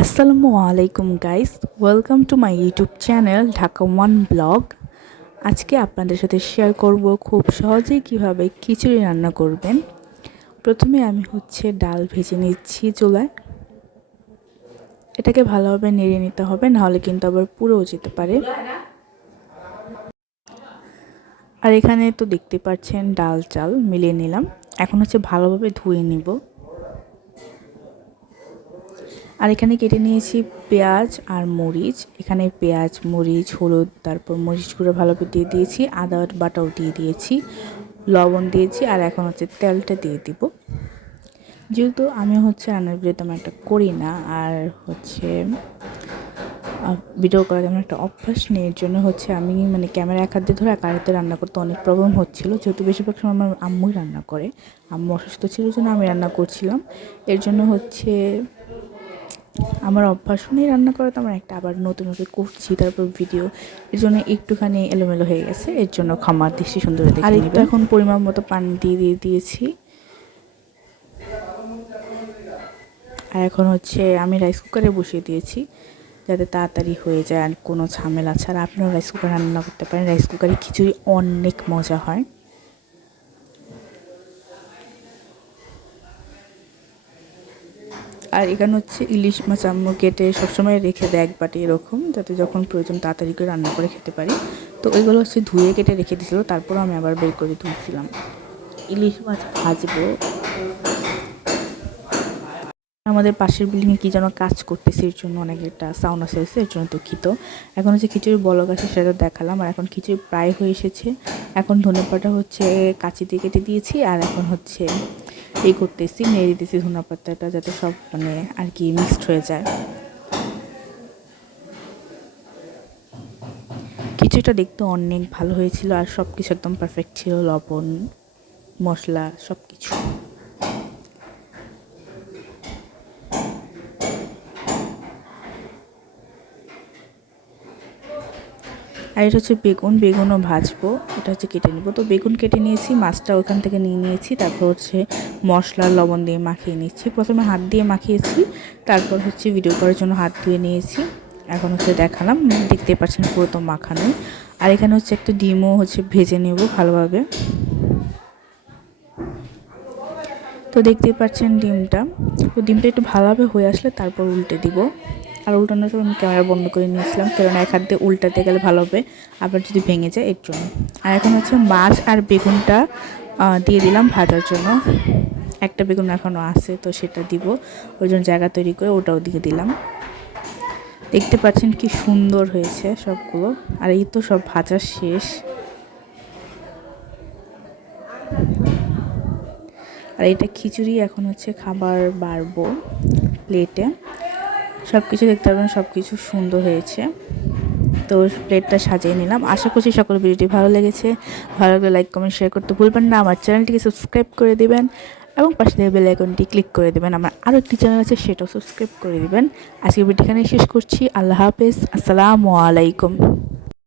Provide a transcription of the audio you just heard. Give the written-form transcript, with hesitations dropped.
আসসালামু আলাইকুম guys, welcome to my YouTube channel Dhaka one blog. আজকে আপনাদের সাথে শেয়ার করব খুব সহজেই কিভাবে খিচুড়ি রান্না করবেন। প্রথমে আমি ডাল ভেজে নিচ্ছি চুলায়। এটাকে ভালোভাবে নেড়ে নিতে হবে, নাহলে কিন্তু আবার পুড়েও যেতে পারে। আর এখানে তো দেখতে পাচ্ছেন ডাল চাল মিলিয়ে নিলাম। এখন ভালোভাবে ধুয়ে নিব। আর এখানে কেটে নিয়েছি পেঁয়াজ আর মরিচ। এখানে পেঁয়াজ, মরিচ, হলুদ, তারপর মরিচ গুঁড়ো ভালোভাবে দিয়ে দিয়েছি, আদা বাটাও দিয়ে দিয়েছি, লবণ দিয়েছি। আর এখন তেলটা দিয়ে দিব। যেহেতু আমি রান্নার ভিডিও তেমন একটা করি না, আর ভিডিও করা তেমন একটা অভ্যাস নেই, এর জন্য আমি ক্যামেরা এক হাত দিয়ে ধরে এক হাতে রান্না করতে অনেক প্রবলেম হচ্ছিলো। যেহেতু বেশিরভাগ সময় আমার আম্মুই রান্না করে, আম্মু অসুস্থ ছিল জন্য আমি রান্না করছিলাম। এর জন্য আমার অভ্যাস নেই রান্না করা, তেমন একটা। আবার নতুন করছি, তারপর ভিডিও, এর জন্য একটুখানি এলোমেলো হয়ে গেছে। এর জন্য ক্ষমার দৃষ্টি সুন্দর দেখে আর একটু এখন পরিমাণ মতো পানি দিয়ে দিয়েছি। আর এখন আমি রাইস কুকারে বসিয়ে দিয়েছি, যাতে তাড়াতাড়ি হয়ে যায় আর কোনো ঝামেলা ছাড়া। আপনিও রাইস কুকারে রান্না করতে পারেন। রাইস কুকারে খিচুড়ি অনেক মজা হয়। আর এখানে ইলিশ মাছ আম্মু কেটে সবসময় রেখে দেয় এক বাটি এরকম, যাতে যখন প্রয়োজন তাড়াতাড়ি করে রান্না করে খেতে পারি। তো ওইগুলো ধুয়ে কেটে রেখে দিয়েছিল, তারপরও আমি আবার বের করে ধুয়েছিলাম। ইলিশ মাছ ভাজবো। আমাদের পাশের বিল্ডিংয়ে কী যেন কাজ করতেছে, এর জন্য অনেক একটা সাউন্ড আসছে, এর জন্য দুঃখিত। এখন খিচুড়ি বলক আছে, সেটা দেখালাম। আর এখন খিচুড়ি প্রায় হয়ে এসেছে। এখন ধনেপাতা কাঁচি দিয়ে কেটে দিয়েছি। আর এখন এই করতেছি, নেড়ে দিতেছি ধনেপাতাটা, যাতে সব আর কি মিক্সড হয়ে যায়। খিচুড়িটা দেখতে অনেক ভালো হয়েছিল, আর সব কিছু একদম পারফেক্ট ছিল, লবণ, মশলা সব কিছু। আর এটা বেগুনও ভাজবো। এটা কেটে নেবো। তো বেগুন কেটে নিয়েছি, মাছটা ওখান থেকে নিয়ে নিয়েছি। তারপর মশলা লবণ দিয়ে মাখিয়ে নিচ্ছি। প্রথমে হাত দিয়ে মাখিয়েছি, তারপর ভিডিও করার জন্য হাত ধুয়ে নিয়েছি। এখন দেখালাম, দেখতে পাচ্ছেন পুরো তো মাখানো। আর এখানে একটা ডিমও ভেজে নেব ভালোভাবে। তো দেখতেই পাচ্ছেন ডিমটা। তো ডিমটা একটু ভালোভাবে হয়ে আসলে তারপর উল্টে দিব। আর উল্টানোর সময় আমি ক্যামেরা বন্ধ করে নিয়েছিলাম, কারণ এক হাত দিয়ে উল্টাতে গেলে ভালো হবে, আবার যদি ভেঙে যায় এর জন্য। আর এখন মাছ আর বেগুনটা দিয়ে দিলাম ভাজার জন্য। একটা বেগুন এখনও আছে, তো সেটা দিব। ওই জন্য জায়গা তৈরি করে ওটাও দিয়ে দিলাম। দেখতে পাচ্ছেন কি সুন্দর হয়েছে সবগুলো। আর এই তো সব ভাজা শেষ। আর এটা খিচুড়ি। এখন খাবার বাড়বো প্লেটে। সব কিছু দেখতে পাবেন, সব কিছু সুন্দর হয়েছে। তো প্লেটটা সাজিয়ে নিলাম। আশা করছি সকল ভিডিওটি ভালো লেগেছে। ভালো লাগলে লাইক, কমেন্ট, শেয়ার করতে ভুলবেন না। আমার চ্যানেলটিকে সাবস্ক্রাইব করে দিবেন এবং পাশে থেকে বেল আইকনটি ক্লিক করে দেবেন। আমার আরও একটি চ্যানেল আছে, সেটাও সাবস্ক্রাইব করে দিবেন। আজকের ভিডিও এখানে শেষ করছি। আল্লাহ হাফেজ, আসসালামু আলাইকুম।